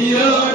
Yeah.